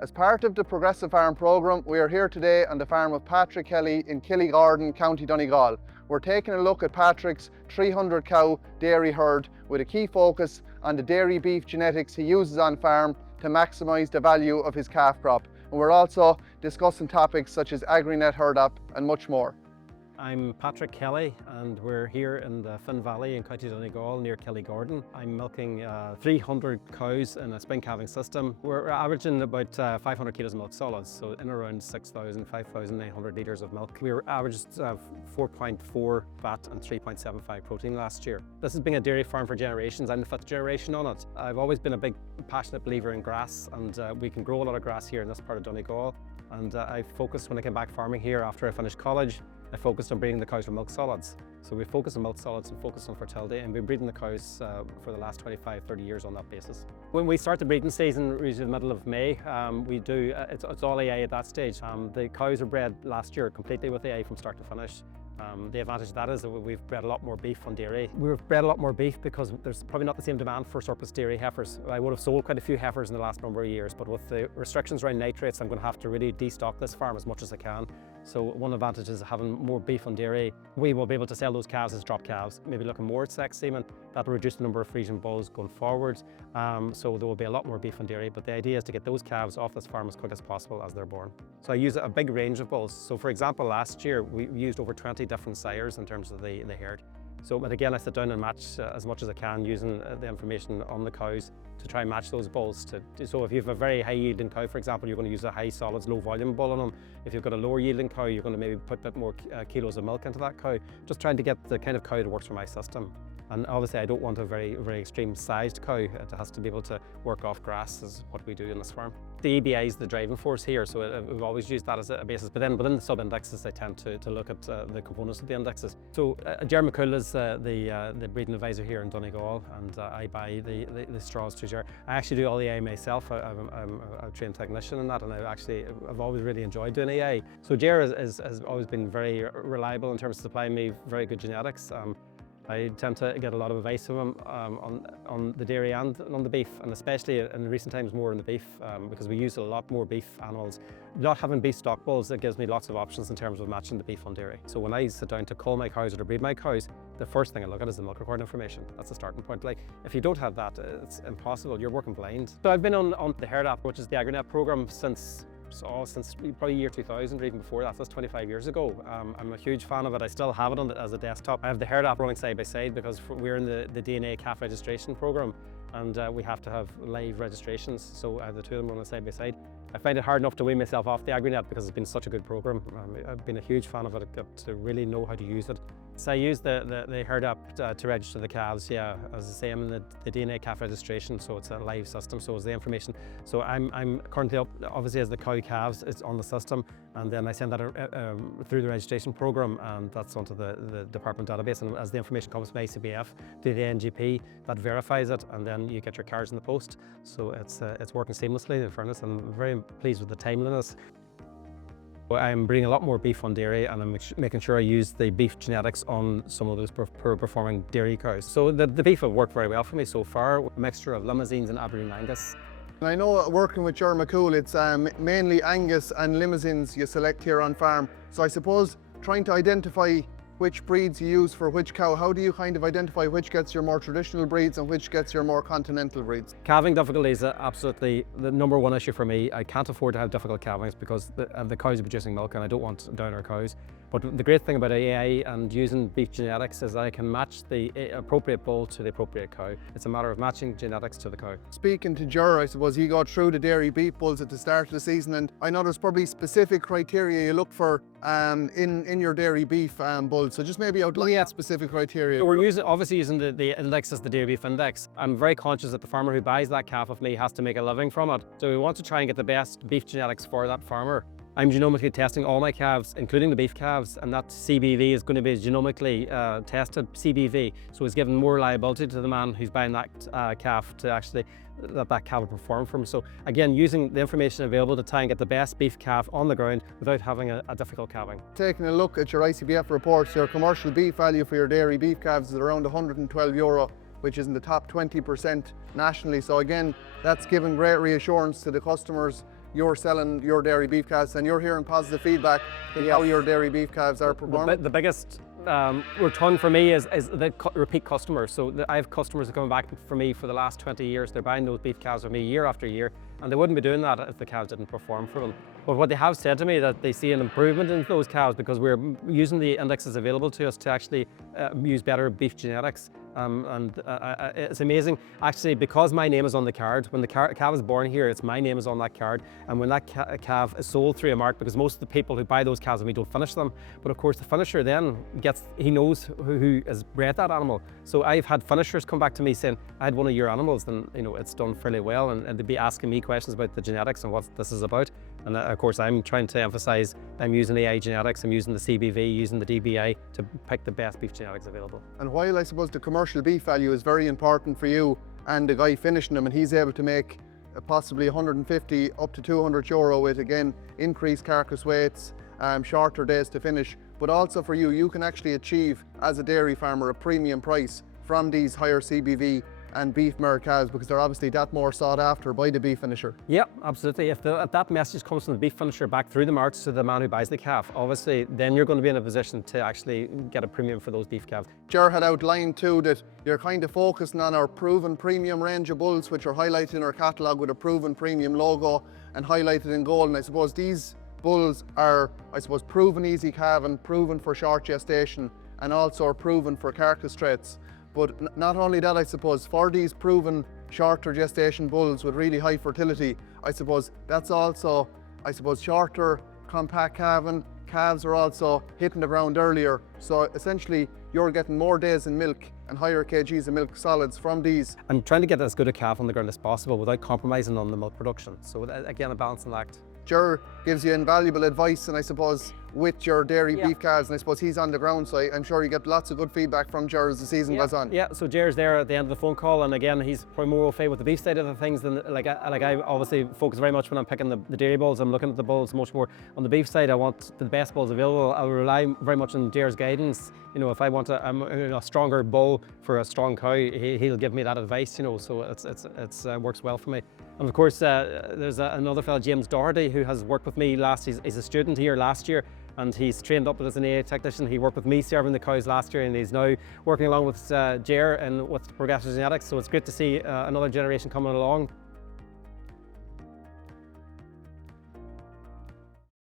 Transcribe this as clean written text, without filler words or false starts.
As part of the Progressive Farm programme, we are here today on the farm of Patrick Kelly in Killygordon, County Donegal. We're taking a look at Patrick's 300 cow dairy herd with a key focus on the dairy beef genetics he uses on farm to maximise the value of his calf crop. And we're also discussing topics such as AgriNet HerdApp and much more. I'm Patrick Kelly and we're here in the Finn Valley in County Donegal near Killygordon. I'm milking 300 cows in a spring calving system. We're averaging about 500 kilos of milk solids, so in around 5,900 litres of milk. We averaged 4.4 fat and 3.75 protein last year. This has been a dairy farm for generations. I'm the fifth generation on it. I've always been a big passionate believer in grass, and we can grow a lot of grass here in this part of Donegal. And I focused when I came back farming here after I finished college. I focused on breeding the cows for milk solids. So we focus on milk solids and focus on fertility, and we've been breeding the cows for the last 25, 30 years on that basis. When we start the breeding season, usually the middle of May, it's all AI at that stage. The cows were bred last year completely with AI from start to finish. The advantage of that is that we've bred a lot more beef on dairy. We've bred a lot more beef because there's probably not the same demand for surplus dairy heifers. I would have sold quite a few heifers in the last number of years, but with the restrictions around nitrates, I'm going to have to really destock this farm as much as I can. So one advantage is having more beef on dairy. We will be able to sell those calves as drop calves, maybe looking more at sex semen. That will reduce the number of Frisian bulls going forward. So there will be a lot more beef on dairy, but the idea is to get those calves off this farm as quick as possible as they're born. So I use a big range of bulls. So for example, last year we used over 20 different sires in terms of the herd. So, but again, I sit down and match as much as I can using the information on the cows to try and match those bulls. So if you have a very high yielding cow, for example, you're going to use a high solids, low volume bull on them. If you've got a lower yielding cow, you're going to maybe put a bit more kilos of milk into that cow. Just trying to get the kind of cow that works for my system. And obviously I don't want a very, very extreme sized cow. It has to be able to work off grass, is what we do in this farm. The EBI is the driving force here, so we've always used that as a basis. But then within the sub-indexes, I tend to look at the components of the indexes. So Jeremy McCool is the breeding advisor here in Donegal, and I buy the straws through Jer. I actually do all the AI myself. I'm a trained technician in that, and I've always really enjoyed doing AI. So Jer has always been very reliable in terms of supplying me very good genetics. I tend to get a lot of advice from him on the dairy and on the beef, and especially in recent times more on the beef, because we use a lot more beef animals. Not having beef stock bulls, it gives me lots of options in terms of matching the beef on dairy. So when I sit down to cull my cows or to breed my cows, the first thing I look at is the milk record information. That's the starting point. Like, if you don't have that, it's impossible. You're working blind. So I've been on the HerdApp, which is the AgriNet program, since probably year 2000 or even before that. That's 25 years ago. I'm a huge fan of it. I still have it as a desktop. I have the HerdApp running side by side because we're in the DNA calf registration program, and we have to have live registrations. So I have the two of them running side by side. I find it hard enough to wean myself off the AgriNet because it's been such a good program. I've been a huge fan of it. I've got to really know how to use it. So I use the HerdApp to register the calves. Yeah, as I say, I'm in the DNA calf registration, so it's a live system. So it's the information. So I'm currently up, obviously, as the cow calves, it's on the system, and then I send that through the registration program, and that's onto the department database. And as the information comes from ICBF to the NGP, that verifies it, and then you get your cards in the post. So it's working seamlessly, in fairness, and I'm very pleased with the timeliness. I'm breeding a lot more beef on dairy, and I'm making sure I use the beef genetics on some of those poor performing dairy cows. So the beef have worked very well for me so far, a mixture of limousines and Aberdeen Angus. I know working with Jeremy McCool, it's mainly Angus and limousines you select here on farm. So I suppose trying to identify which breeds you use for which cow, how do you kind of identify which gets your more traditional breeds and which gets your more continental breeds? Calving difficulty is absolutely the #1 issue for me. I can't afford to have difficult calvings because the cows are producing milk, and I don't want downer cows. But the great thing about AI and using beef genetics is that I can match the appropriate bull to the appropriate cow. It's a matter of matching genetics to the cow. Speaking to Ger, I suppose he got through the dairy beef bulls at the start of the season, and I know there's probably specific criteria you look for in your dairy beef bulls. So just maybe outline that specific criteria. So we're obviously using the index as the dairy beef index. I'm very conscious that the farmer who buys that calf of me has to make a living from it. So we want to try and get the best beef genetics for that farmer. I'm genomically testing all my calves, including the beef calves, and that CBV is going to be genomically tested CBV. So it's giving more reliability to the man who's buying that calf to actually that calf will perform for him. So again, using the information available to try and get the best beef calf on the ground without having a difficult calving. Taking a look at your ICBF reports, your commercial beef value for your dairy beef calves is around €112, which is in the top 20% nationally. So again, that's given great reassurance to the customers you're selling your dairy beef calves and you're hearing positive feedback on how your dairy beef calves are performing? The biggest return for me is the repeat customers. So I have customers that are coming back for me for the last 20 years. They're buying those beef calves from me year after year, and they wouldn't be doing that if the calves didn't perform for them. But what they have said to me that they see an improvement in those calves because we're using the indexes available to us to actually use better beef genetics. It's amazing, actually, because my name is on the card. When the calf is born here, it's my name is on that card, and when that calf is sold through a mark, because most of the people who buy those calves and we don't finish them, but of course the finisher then he knows who has bred that animal. So I've had finishers come back to me saying, I had one of your animals, and it's done fairly well, and they'd be asking me questions about the genetics and what this is about. And of course I'm trying to emphasize I'm using AI genetics, I'm using the CBV, using the DBI to pick the best beef genetics available. And while I suppose the commercial beef value is very important for you and the guy finishing them, and he's able to make possibly 150 up to 200 euro with, again, increased carcass weights, shorter days to finish, but also for you, you can actually achieve as a dairy farmer a premium price from these higher CBV and beef mare calves because they're obviously that more sought after by the beef finisher. Yeah, absolutely. If that message comes from the beef finisher back through the marts to the man who buys the calf, obviously then you're going to be in a position to actually get a premium for those beef calves. Ger had outlined too that you're kind of focusing on our proven premium range of bulls, which are highlighted in our catalogue with a proven premium logo and highlighted in gold. And I suppose these bulls are, proven easy calving, proven for short gestation, and also are proven for carcass traits. But not only that, I suppose, for these proven shorter gestation bulls with really high fertility, I suppose that's also, shorter compact calving. Calves are also hitting the ground earlier. So essentially, you're getting more days in milk and higher kgs of milk solids from these. I'm trying to get as good a calf on the ground as possible without compromising on the milk production. So again, a balancing act. Ger gives you invaluable advice, and I suppose with your dairy beef calves, and I suppose he's on the ground, so I'm sure you get lots of good feedback from Ger as the season goes on. Yeah, so Ger's there at the end of the phone call, and again, he's probably more au fait with the beef side of the things than I obviously focus very much when I'm picking the dairy bulls. I'm looking at the bulls much more on the beef side. I want the best bulls available. I'll rely very much on Ger's guidance. If I want a stronger bull for a strong cow, he'll give me that advice. So it's works well for me. And of course, there's another fellow, James Doherty, who has worked with me he's a student here last year, and he's trained up as an AA technician. He worked with me serving the cows last year, and he's now working along with Ger and with Progressive Genetics. So it's great to see another generation coming along.